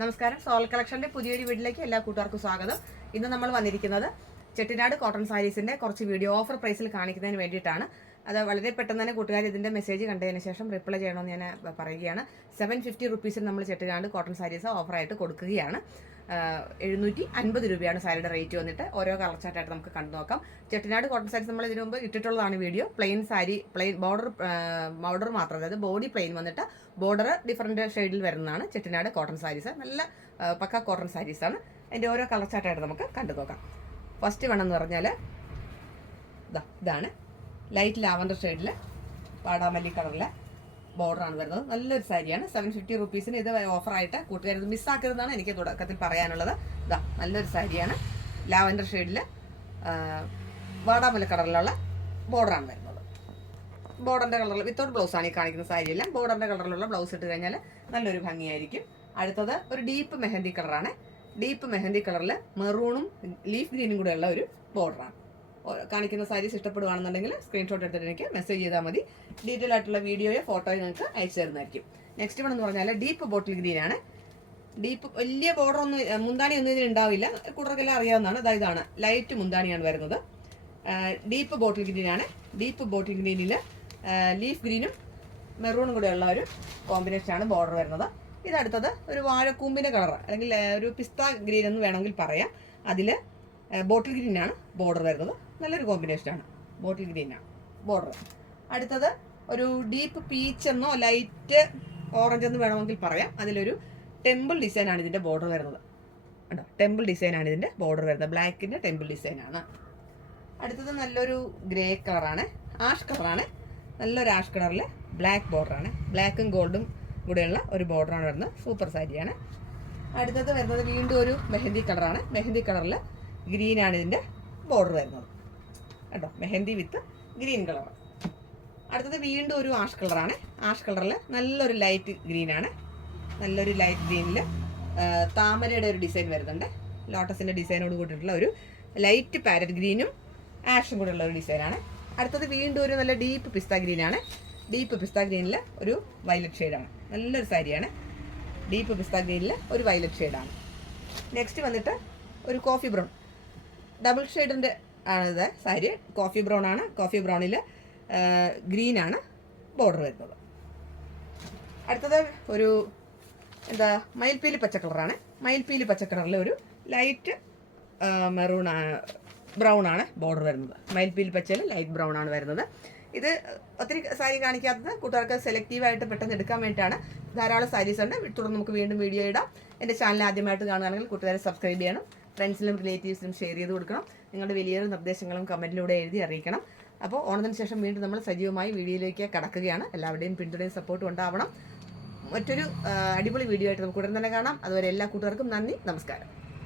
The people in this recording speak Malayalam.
നമസ്കാരം. സോൾ കളക്ഷന്റെ പുതിയൊരു വീഡിയോയിലേക്ക് എല്ലാ കൂട്ടുകാർക്കും സ്വാഗതം. ഇന്ന് നമ്മൾ വന്നിരിക്കുന്നത് ചെട്ടിനാട് കോട്ടൺ സാരീസിന്റെ കുറച്ച് വീഡിയോ ഓഫർ പ്രൈസിൽ കാണിക്കുന്നതിന് വേണ്ടിയിട്ടാണ്. അത് വളരെ പെട്ടെന്ന് തന്നെ കൂട്ടുകാർ ഇതിന്റെ മെസ്സേജ് കണ്ടതിന് ശേഷം റിപ്ലൈ ചെയ്യണമെന്ന് ഞാൻ പറയുകയാണ്. 750 റുപ്പീസിൽ നമ്മൾ ചെട്ടിനാട് കോട്ടൺ സാരീസ് ഓഫറായിട്ട് കൊടുക്കുകയാണ്. 750 രൂപയാണ് സാരിയുടെ റേറ്റ് വന്നിട്ട്. ഓരോ കളർ ചാർട്ടായിട്ട് നമുക്ക് കണ്ടു നോക്കാം. ചെട്ടിനാട് കോട്ടൺ സാരീസ് നമ്മൾ ഇതിനു മുമ്പ് ഇട്ടിട്ടുള്ളതാണ് video. Plain sari, plain border മാത്രം, അതായത് ബോഡി പ്ലെയിൻ വന്നിട്ട് ബോർഡർ ഡിഫറൻറ്റ് ഷെയ്ഡിൽ വരുന്നതാണ് ചെട്ടിനാട് കോട്ടൺ സാരീസ്. നല്ല പക്ക കോട്ടൺ സാരീസാണ്. അതിൻ്റെ ഓരോ കളർ ചാർട്ടായിട്ട് നമുക്ക് കണ്ടു നോക്കാം. ഫസ്റ്റ് വേണമെന്ന് പറഞ്ഞാൽ ഇതാണ് ലൈറ്റ് ലാവൻഡർ ഷെയ്ഡിൽ പാടാമല്ലി കളറിലെ ബോർഡറാണ് വരുന്നത്. നല്ലൊരു സാരിയാണ്. 750 റുപ്പീസിന് ഇത് ഓഫറായിട്ട് കൂട്ടുകാരത് മിസ്സാക്കരുതെന്നാണ് എനിക്ക് തുടക്കത്തിൽ പറയാനുള്ളത്. നല്ലൊരു സാരിയാണ്. ലാവൻഡർ ഷെയ്ഡിൽ വാടാമല്ലി കളറിലുള്ള ബോർഡറാണ് വരുന്നത്. ബോർഡറിൻ്റെ കളറിൽ വിത്തൗട്ട് ബ്ലൗസാണ് ഈ കാണിക്കുന്ന സാരിയെല്ലാം. ബോർഡറിൻ്റെ കളറിലുള്ള ബ്ലൗസ് ഇട്ട് കഴിഞ്ഞാൽ നല്ലൊരു ഭംഗിയായിരിക്കും. അടുത്തത് ഒരു ഡീപ്പ് മെഹന്തി കളറാണ്. ഡീപ്പ് മെഹന്തി കളറിൽ മെറൂണും ലീഫ് ഗ്രീനും കൂടെ ഉള്ള ഒരു ബോർഡറാണ്. കാണിക്കുന്ന സാരീസ് ഇഷ്ടപ്പെടുകയാണെന്നുണ്ടെങ്കിൽ സ്ക്രീൻഷോട്ട് എടുത്തിട്ട് എനിക്ക് മെസ്സേജ് ചെയ്താൽ മതി. ഡീറ്റെയിൽ ആയിട്ടുള്ള വീഡിയോയോ ഫോട്ടോയോ നിങ്ങൾക്ക് അയച്ചു തരുന്നതായിരിക്കും. നെക്സ്റ്റ് വൺ എന്ന് പറഞ്ഞാൽ ഡീപ്പ് ബോട്ടിൽ ഗ്രീൻ ആണ്. ഡീപ്പ് വലിയ ബോർഡർ ഒന്നും മുന്താണി ഒന്നും ഇതിന് ഉണ്ടാവില്ല, കൂട്ടർക്കെല്ലാം അറിയാവുന്നതാണ്. അതായത് ഇതാണ് ലൈറ്റ് മുന്താണിയാണ് വരുന്നത്. ഡീപ്പ് ബോട്ടിൽ ഗ്രീൻ ആണ്. ഡീപ്പ് ബോട്ടിൽ ഗ്രീനിൽ ലീഫ് ഗ്രീനും മെറൂണും കൂടെ ഉള്ള ഒരു കോമ്പിനേഷനാണ് ബോർഡർ വരുന്നത്. ഇതടുത്തത് ഒരു വാഴക്കൂമ്പിൻ്റെ കളർ, അല്ലെങ്കിൽ ഒരു പിസ്ത ഗ്രീൻ എന്ന് വേണമെങ്കിൽ പറയാം. അതിൽ ബോട്ടിൽ ഗ്രീനാണ് ബോർഡർ വരുന്നത്. നല്ലൊരു കോമ്പിനേഷനാണ്. ബോട്ടിൽ ഗ്രീനാണ് ബോർഡർ. അടുത്തത് ഒരു ഡീപ്പ് പീച്ച് എന്നോ ലൈറ്റ് ഓറഞ്ച് എന്ന് വേണമെങ്കിൽ പറയാം. അതിലൊരു ടെമ്പിൾ ഡിസൈനാണ് ഇതിൻ്റെ ബോർഡർ വരുന്നത്. കേട്ടോ, ടെമ്പിൾ ഡിസൈനാണ് ഇതിൻ്റെ ബോർഡർ വരുന്നത്. ബ്ലാക്കിൻ്റെ ടെമ്പിൾ ഡിസൈനാണ്. അടുത്തത് നല്ലൊരു ഗ്രേ കളറാണ്, ആഷ് കളറാണ്. നല്ലൊരു ആഷ് കളറിൽ ബ്ലാക്ക് ബോർഡറാണ്. ബ്ലാക്കും ഗോൾഡും കൂടെയുള്ള ഒരു ബോർഡറാണ് വരുന്നത്. സൂപ്പർ സാരിയാണ്. അടുത്തത് വരുന്നത് വീണ്ടും ഒരു മെഹന്തി കളറാണ്. മെഹന്തി കളറിൽ ഗ്രീനാണ് ഇതിൻ്റെ ബോർഡർ വരുന്നത്. കേട്ടോ, മെഹന്തി വിത്ത് ഗ്രീൻ കളർ. അടുത്തത് വീണ്ടും ഒരു ആഷ് കളറാണ്. ആഷ് കളറിൽ നല്ലൊരു ലൈറ്റ് ഗ്രീനാണ്. നല്ലൊരു ലൈറ്റ് ഗ്രീനിൽ താമരയുടെ ഒരു ഡിസൈൻ വരുന്നുണ്ട്. ലോട്ടസിൻ്റെ ഡിസൈനോട് കൂട്ടിയിട്ടുള്ള ഒരു ലൈറ്റ് പാരറ്റ് ഗ്രീനും ആഷും കൂടെ ഉള്ള ഒരു ഡിസൈനാണ്. അടുത്തത് വീണ്ടും ഒരു നല്ല ഡീപ്പ് പിസ്ത ഗ്രീനാണ്. ഡീപ്പ് പിസ്ത ഗ്രീനിൽ ഒരു വയലറ്റ് ഷെയ്ഡാണ്. നല്ലൊരു സാരിയാണ്. ഡീപ്പ് പിസ്ത ഗ്രീനിൽ ഒരു വയലറ്റ് ഷെയ്ഡാണ്. നെക്സ്റ്റ് വന്നിട്ട് ഒരു കോഫി ബ്രൗൺ, ഡബിൾ ഷെയ്ഡിൻ്റെ ആണിത് സാരി. കോഫി ബ്രൗൺ ആണ്. കോഫി ബ്രൗണിൽ ഗ്രീനാണ് ബോർഡർ വരുന്നത്. അടുത്തത് ഒരു മയിൽപ്പീലി പച്ച കളറാണ്. മയിൽപ്പീലി പച്ച കളറിൽ ഒരു ലൈറ്റ് മെറൂൺ ബ്രൗൺ ആണ് ബോർഡർ വരുന്നത്. മയിൽപ്പീലി പച്ചയിൽ ലൈറ്റ് ബ്രൗൺ ആണ് വരുന്നത്. ഇത് ഒത്തിരി സാരി കാണിക്കാത്തത് കൂട്ടുകാർക്ക് സെലക്റ്റീവായിട്ട് പെട്ടെന്ന് എടുക്കാൻ വേണ്ടിയിട്ടാണ്. ധാരാളം സാരീസ് ഉണ്ട്. തുടർന്ന് നമുക്ക് വീണ്ടും വീഡിയോ ഇടാം. എൻ്റെ ചാനൽ ആദ്യമായിട്ട് കാണുകയാണെങ്കിൽ കൂട്ടുകാരെ സബ്സ്ക്രൈബ് ചെയ്യണം. ഫ്രണ്ട്സിനും റിലേറ്റീവ്സിനും ഷെയർ ചെയ്ത് കൊടുക്കണം. നിങ്ങളുടെ വലിയൊരു നിർദ്ദേശങ്ങളും കമൻറ്റിലൂടെ എഴുതി അറിയിക്കണം. അപ്പോൾ ഓണത്തിന് ശേഷം വീണ്ടും നമ്മൾ സജീവമായി വീഡിയോയിലേക്ക് കടക്കുകയാണ്. എല്ലാവരുടെയും പിന്തുണയും സപ്പോർട്ടും ഉണ്ടാവണം. മറ്റൊരു അടിപൊളി വീഡിയോ ആയിട്ട് നമുക്ക് ഉടൻ തന്നെ കാണാം. അതുവരെ എല്ലാ കൂട്ടുകാർക്കും നന്ദി, നമസ്കാരം.